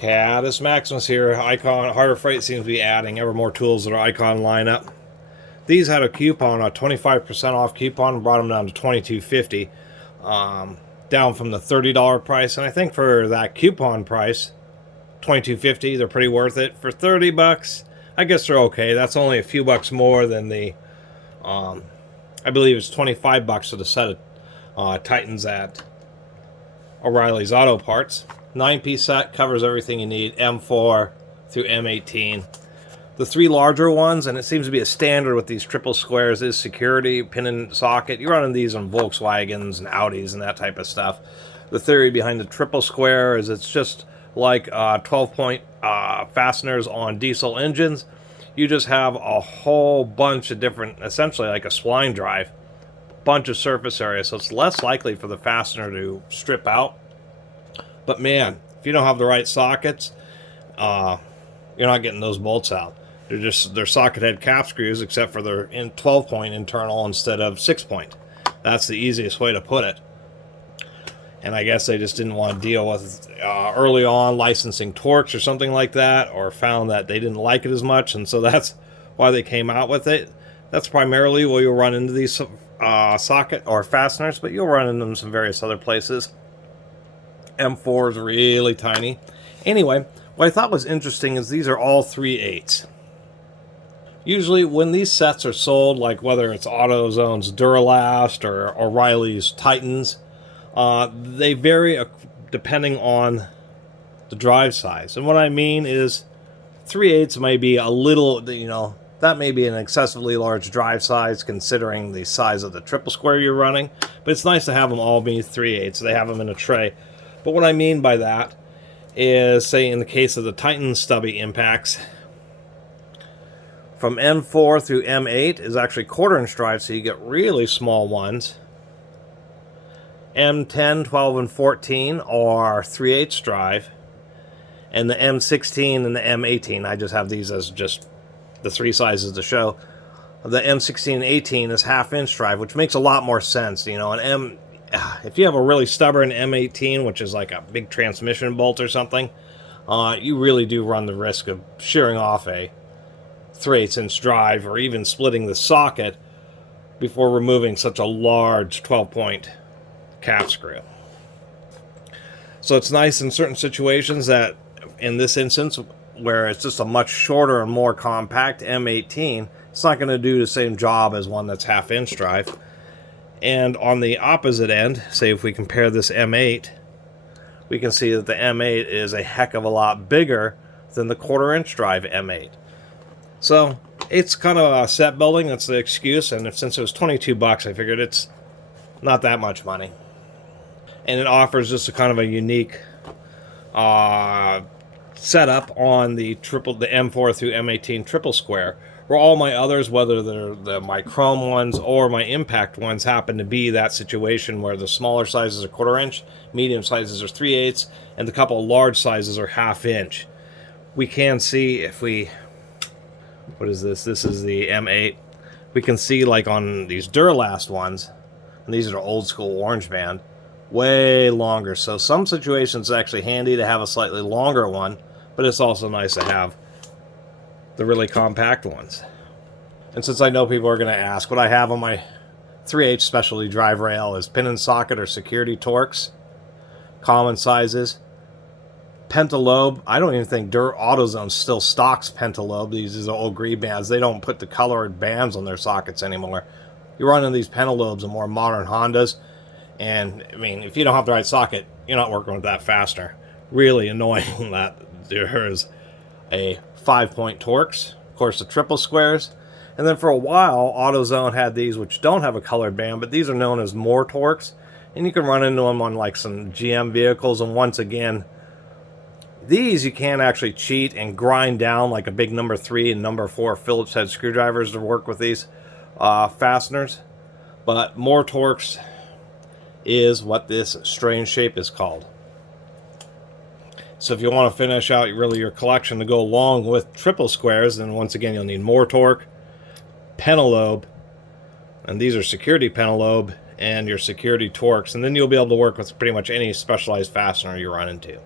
Catus Maximus here. Icon Harder Freight seems to be adding ever more tools to their Icon lineup. These had a coupon, a 25% off coupon, brought them down to $22.50, down from the $30 price. And I think for that coupon price, $22.50, they're pretty worth it. For $30, I guess they're okay. That's only a few bucks more than the, I believe it's $25 for the set of Titans at O'Reilly's Auto Parts. 9-piece set, covers everything you need, M4 through M18. The three larger ones, and it seems to be a standard with these triple squares, is security, pin and socket. You're running these on Volkswagens and Audis and that type of stuff. The theory behind the triple square is it's just like 12-point fasteners on diesel engines. You just have a whole bunch of different, essentially like a spline drive, bunch of surface area, so it's less likely for the fastener to strip out. But man, if you don't have the right sockets, you're not getting those bolts out. They're socket head cap screws, except for they're in 12-point internal instead of 6-point. That's the easiest way to put it. And I guess they just didn't want to deal with early on licensing Torx or something like that, or found that they didn't like it as much, and so that's why they came out with it. That's primarily where you'll run into these socket or fasteners, but you'll run into them some various other places. M4 is really tiny. Anyway, what I thought was interesting is these are all 3/8. Usually when these sets are sold, like whether it's AutoZone's Duralast or O'Reilly's Titans, they vary depending on the drive size. And what I mean is 3/8 may be a little, that may be an excessively large drive size considering the size of the triple square you're running, but it's nice to have them all be 3/8. They have them in a tray. But what I mean by that is, say in the case of the Titan Stubby impacts, from M4 through M8 is actually 1/4-inch drive, so you get really small ones. M10, 12, and 14 are 3/8 drive. And the M16 and the M18, I just have these as just the three sizes to show. The M16 and 18 is 1/2-inch drive, which makes a lot more sense. If you have a really stubborn M18, which is like a big transmission bolt or something, you really do run the risk of shearing off a 3/8-inch drive or even splitting the socket before removing such a large 12-point cap screw. So it's nice in certain situations that, in this instance, where it's just a much shorter and more compact M18, it's not going to do the same job as one that's 1/2-inch drive. And on the opposite end, say if we compare this M8, we can see that the M8 is a heck of a lot bigger than the 1/4-inch drive M8. So it's kind of a set building, that's the excuse, and since it was $22, I figured it's not that much money. And it offers just a kind of a unique setup on the M4 through M18 triple square, where all my others, whether they're my chrome ones or my impact ones, happen to be that situation where the smaller sizes are 1/4-inch, medium sizes are 3/8, and the couple of large sizes are 1/2-inch. We can see if we, what is this? This is the M8. We can see like on these Duralast ones, and these are old school orange band, way longer. So some situations it's actually handy to have a slightly longer one, but it's also nice to have the really compact ones. And since I know people are going to ask, what I have on my 3/8 specialty drive rail is pin and socket or security Torx, common sizes, pentalobe. I don't even think AutoZone still stocks pentalobe. These are old green bands. They don't put the colored bands on their sockets anymore. You're running these pentalobes in more modern Hondas, and I mean, if you don't have the right socket, you're not working with that fastener. Really annoying that there's a 5-point Torx, of course the triple squares, and then for a while AutoZone had these which don't have a colored band, but these are known as more Torx, and you can run into them on like some GM vehicles. And once again, these you can actually cheat and grind down like a big number 3 and number 4 Phillips head screwdrivers to work with these fasteners, but more Torx is what this strange shape is called. So if you want to finish out your collection to go along with triple squares, then once again you'll need more torque, pentalobe, and these are security pentalobe, and your security Torx, and then you'll be able to work with pretty much any specialized fastener you run into.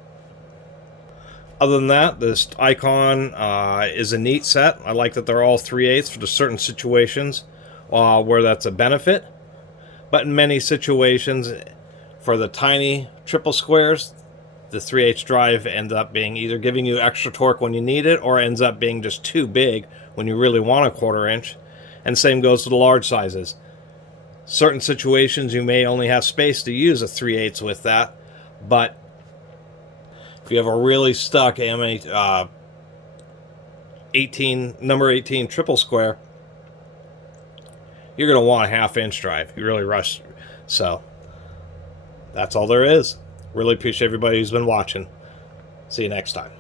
Other than that, this Icon is a neat set. I like that they're all 3/8 for the certain situations where that's a benefit. But in many situations, for the tiny triple squares, the 3/8 drive ends up being either giving you extra torque when you need it, or ends up being just too big when you really want a 1/4 inch. And same goes to the large sizes. Certain situations you may only have space to use a 3/8 with that, but if you have a really stuck number 18 triple square, you're going to want a 1/2 inch drive. You really rush. So that's all there is. Really appreciate everybody who's been watching. See you next time.